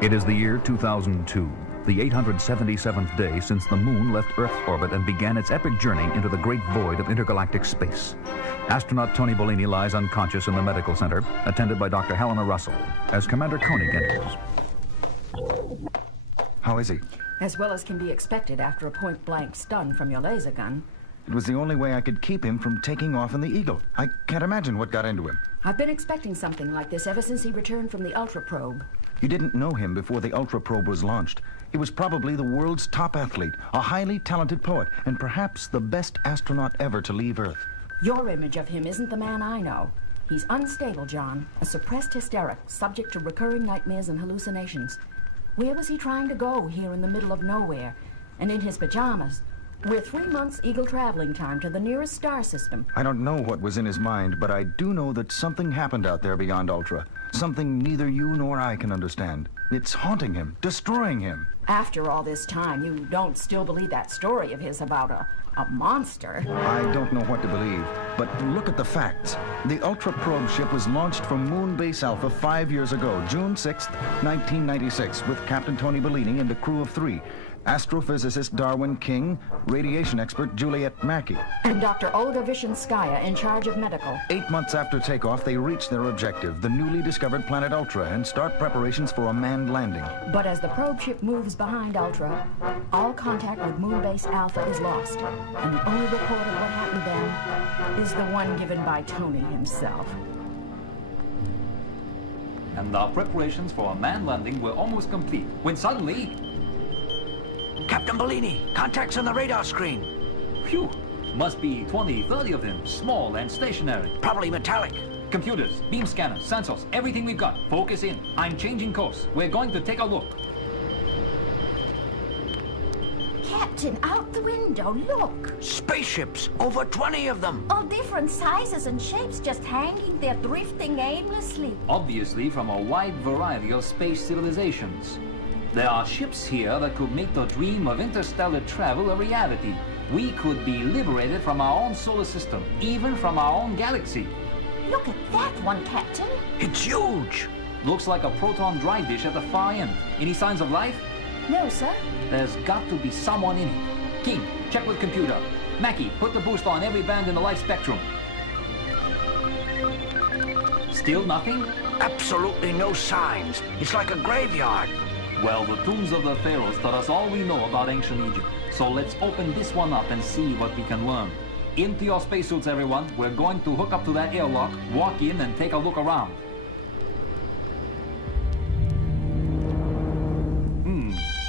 It is the year 2002, the 877th day since the moon left Earth's orbit and began its epic journey into the great void of intergalactic space. Astronaut Tony Bellini lies unconscious in the medical center, attended by Dr. Helena Russell, as Commander Koenig enters. How is he? As well as can be expected after a point-blank stun from your laser gun. It was the only way I could keep him from taking off in the Eagle. I can't imagine what got into him. I've been expecting something like this ever since he returned from the Ultra Probe. You didn't know him before the Ultra Probe was launched. He was probably the world's top athlete, a highly talented poet, and perhaps the best astronaut ever to leave Earth. Your image of him isn't the man I know. He's unstable, John, a suppressed hysteric, subject to recurring nightmares and hallucinations. Where was he trying to go here in the middle of nowhere? And in his pajamas? We're 3 months Eagle traveling time to the nearest star system. I don't know what was in his mind, but I do know that something happened out there beyond Ultra. Something neither you nor I can understand. It's haunting him, destroying him. After all this time, you don't still believe that story of his about a monster? I don't know what to believe, but look at the facts. The Ultra Probe ship was launched from Moon Base Alpha 5 years ago, June 6th, 1996, with Captain Tony Bellini and a crew of 3. Astrophysicist Darwin King, radiation expert Juliet Mackey. And Dr. Olga Vishenskaya in charge of medical. 8 months after takeoff, they reach their objective, the newly discovered planet Ultra, and start preparations for a manned landing. But as the probe ship moves behind Ultra, all contact with Moonbase Alpha is lost. And the only report of what happened then is the one given by Tony himself. And our preparations for a manned landing were almost complete, when suddenly... Captain Bellini, contacts on the radar screen. Phew! Must be 20, 30 of them, small and stationary. Probably metallic. Computers, beam scanners, sensors, everything we've got. Focus in. I'm changing course. We're going to take a look. Captain, out the window, look. Spaceships, over 20 of them. All different sizes and shapes just hanging there, drifting aimlessly. Obviously from a wide variety of space civilizations. There are ships here that could make the dream of interstellar travel a reality. We could be liberated from our own solar system, even from our own galaxy. Look at that one, Captain. It's huge. Looks like a proton dry dish at the far end. Any signs of life? No, sir. There's got to be someone in it. King, check with computer. Mackey, put the booster on every band in the light spectrum. Still nothing? Absolutely no signs. It's like a graveyard. Well, the tombs of the pharaohs taught us all we know about ancient Egypt. So let's open this one up and see what we can learn. Into your spacesuits, everyone. We're going to hook up to that airlock, walk in, and take a look around.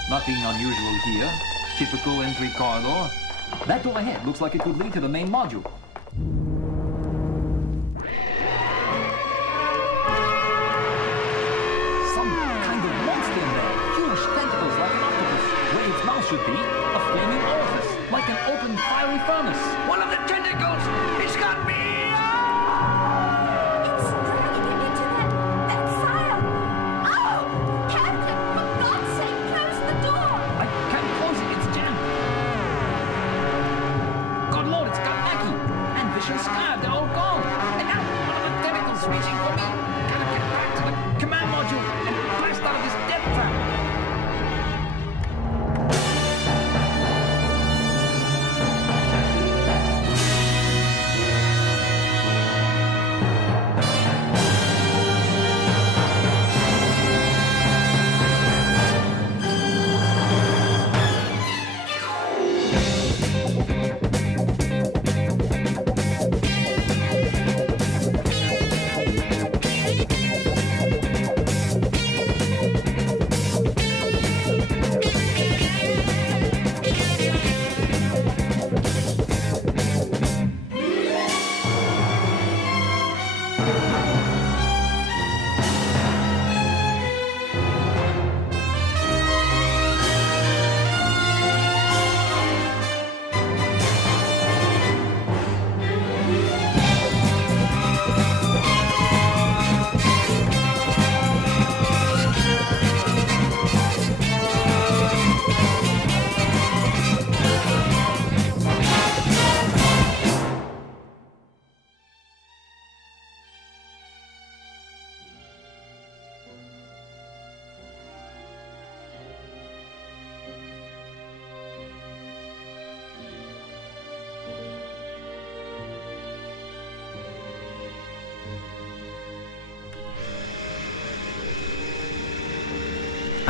Nothing unusual here. Typical entry corridor. That door ahead looks like it could lead to the main module. Some kind of monster in there. Huge tentacles like an octopus. Where its mouth should be, a flaming orifice, like an open fiery furnace. One of the tentacles! It's got me! It's dragging him into that fire. Oh! Captain, for God's sake, close the door. I can't close it, it's jammed. Good Lord, it's got Mackey and Vishenskaya, they're all gone. And now one of the tentacles reaching for me. Gotta get back to the command module and blast out of this death trap.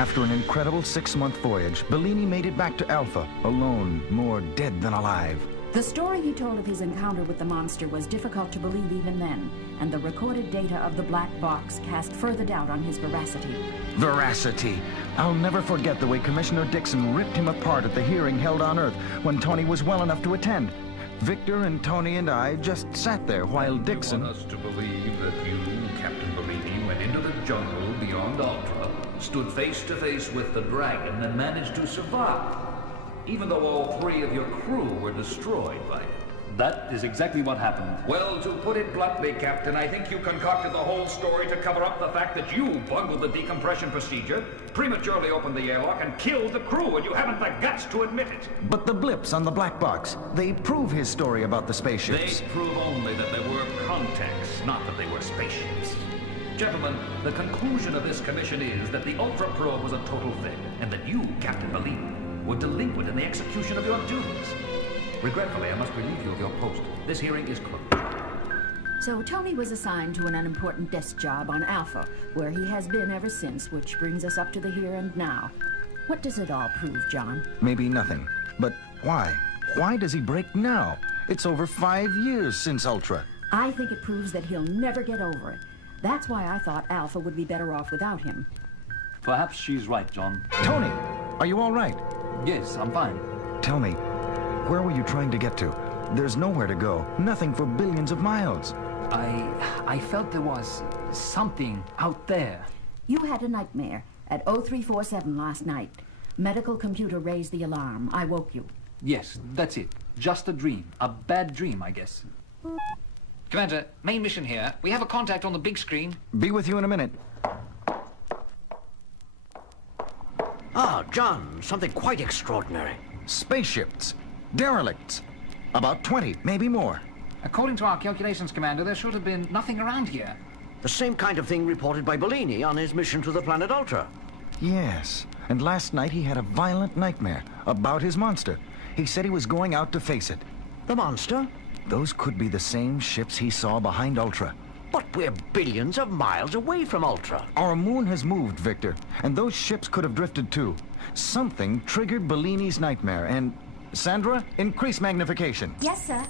After an incredible 6-month voyage, Bellini made it back to Alpha, alone, more dead than alive. The story he told of his encounter with the monster was difficult to believe even then, and the recorded data of the black box cast further doubt on his veracity. Veracity. I'll never forget the way Commissioner Dixon ripped him apart at the hearing held on Earth when Tony was well enough to attend. Victor and Tony and I just sat there while Dixon... You want us to believe that you, Captain Bellini, went into the jungle beyond Ultra, stood face to face with the dragon, and managed to survive, even though all 3 of your crew were destroyed by it. That is exactly what happened. Well, to put it bluntly, Captain, I think you concocted the whole story to cover up the fact that you bungled the decompression procedure, prematurely opened the airlock, and killed the crew, and you haven't the guts to admit it. But the blips on the black box, they prove his story about the spaceships. They prove only that there were contacts, not that they were spaceships. Gentlemen, the conclusion of this commission is that the Ultra Probe was a total failure, and that you, Captain Bellini, were delinquent in the execution of your duties. Regretfully, I must relieve you of your post. This hearing is closed. So Tony was assigned to an unimportant desk job on Alpha, where he has been ever since, which brings us up to the here and now. What does it all prove, John? Maybe nothing. But why? Why does he break now? It's over 5 years since Ultra. I think it proves that he'll never get over it. That's why I thought Alpha would be better off without him. Perhaps she's right, John. Tony, are you all right? Yes, I'm fine. Tell me, where were you trying to get to? There's nowhere to go. Nothing for billions of miles. I felt there was something out there. You had a nightmare at 0347 last night. Medical computer raised the alarm. I woke you. Yes, that's it. Just a dream. A bad dream, I guess. Commander, main mission here. We have a contact on the big screen. Be with you in a minute. Ah, John, something quite extraordinary. Spaceships. Derelicts. About 20, maybe more. According to our calculations, Commander, there should have been nothing around here. The same kind of thing reported by Bellini on his mission to the planet Ultra. Yes, and last night he had a violent nightmare about his monster. He said he was going out to face it. The monster? Those could be the same ships he saw behind Ultra. But we're billions of miles away from Ultra. Our moon has moved, Victor, and those ships could have drifted too. Something triggered Bellini's nightmare, and... Sandra, increase magnification. Yes, sir.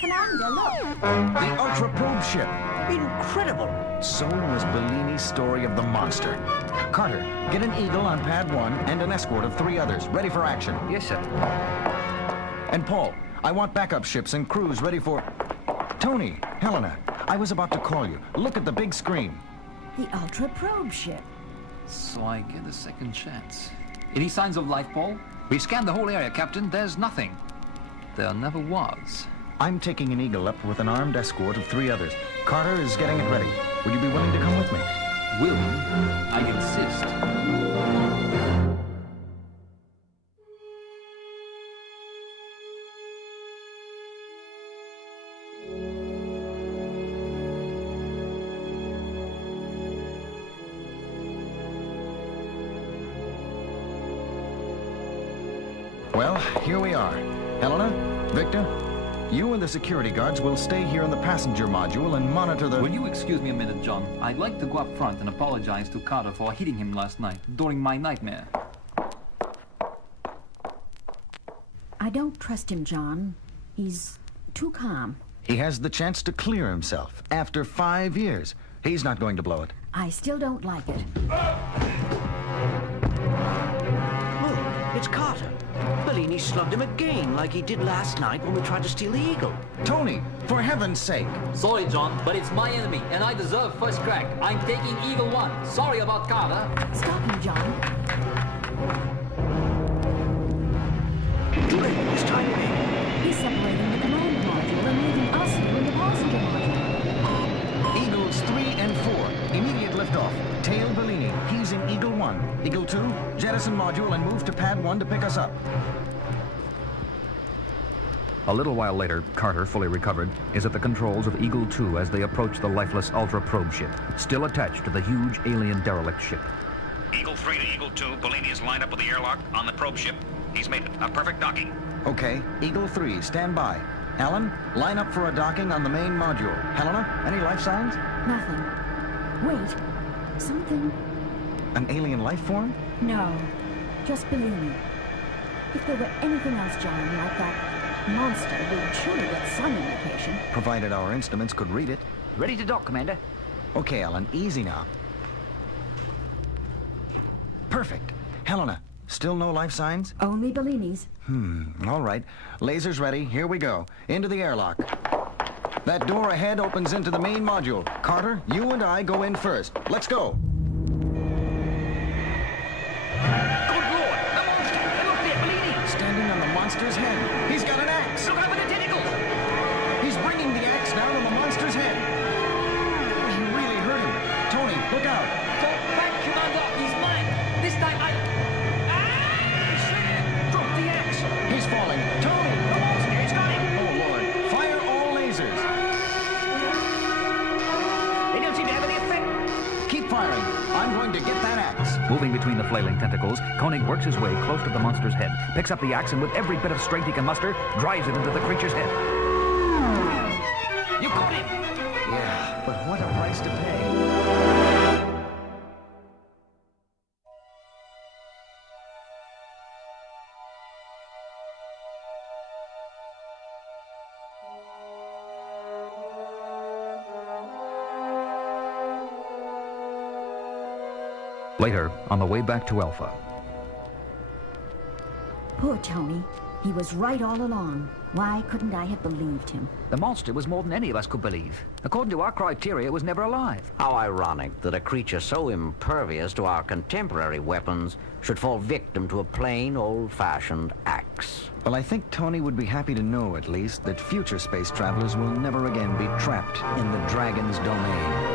Commander, look. The Ultra Probe ship. Incredible. So was Bellini's story of the monster. Carter, get an Eagle on pad 1 and an escort of 3 others, ready for action. Yes, sir. And Paul, I want backup ships and crews ready for... Tony, Helena, I was about to call you. Look at the big screen. The Ultra Probe ship. So I get a second chance. Any signs of life, Paul? We scanned the whole area, Captain. There's nothing. There never was. I'm taking an Eagle up with an armed escort of 3 others. Carter is getting it ready. Would you be willing to come with me? Will, I insist. Well, here we are. Helena, Victor, you and the security guards will stay here in the passenger module and monitor the... Will you excuse me a minute, John? I'd like to go up front and apologize to Carter for hitting him last night during my nightmare. I don't trust him, John. He's too calm. He has the chance to clear himself after 5 years. He's not going to blow it. I still don't like it. Oh, it's Carter. Bellini slugged him again, like he did last night when we tried to steal the Eagle. Tony, for heaven's sake. Sorry, John, but it's my enemy, and I deserve first crack. I'm taking Eagle 1. Sorry about Carter. Stop him, John. Too late this time, baby. He's separating the command module and leaving us here in the passenger module. Eagles 3 and 4, immediate liftoff. Tail Bellini, he's in Eagle 1. Eagle 2, jettison module and move to pad 1 to pick us up. A little while later, Carter, fully recovered, is at the controls of Eagle 2 as they approach the lifeless Ultra Probe ship, still attached to the huge alien derelict ship. Eagle 3 to Eagle 2, Bellini is lined up with the airlock on the probe ship. He's made a perfect docking. Okay, Eagle 3, stand by. Alan, line up for a docking on the main module. Helena, any life signs? Nothing. Wait. Something An alien life form? No, just Bellini. If there were anything else, John, like that monster, we'd surely get some indication. Provided our instruments could read it. Ready to dock, Commander. Okay, Alan, easy now. Perfect. Helena, still no life signs? Only Bellini's. All right. Lasers ready. Here we go. Into the airlock. That door ahead opens into the main module. Carter, you and I go in first. Let's go. Good Lord! A monster! Look there, Bellini! Standing on the monster's head. He's got an axe. Look over the tentacles! He's bringing the axe down on the monster's head. He really hurt him. Tony, look out. Go back, Commander! He's mine! This time I... Drop the axe! He's falling. Tony! The monster! It's got him! Oh, Lord. Fire all lasers. They don't seem to have any effect. Keep firing. I'm going to get that axe. Moving between the flailing tentacles, Koenig works his way close to the monster's head, picks up the axe, and with every bit of strength he can muster, drives it into the creature's head. You got him! Yeah, but what a price to pay. Later, on the way back to Alpha. Poor Tony. He was right all along. Why couldn't I have believed him? The monster was more than any of us could believe. According to our criteria, it was never alive. How ironic that a creature so impervious to our contemporary weapons should fall victim to a plain, old-fashioned axe. Well, I think Tony would be happy to know, at least, that future space travelers will never again be trapped in the Dragon's domain.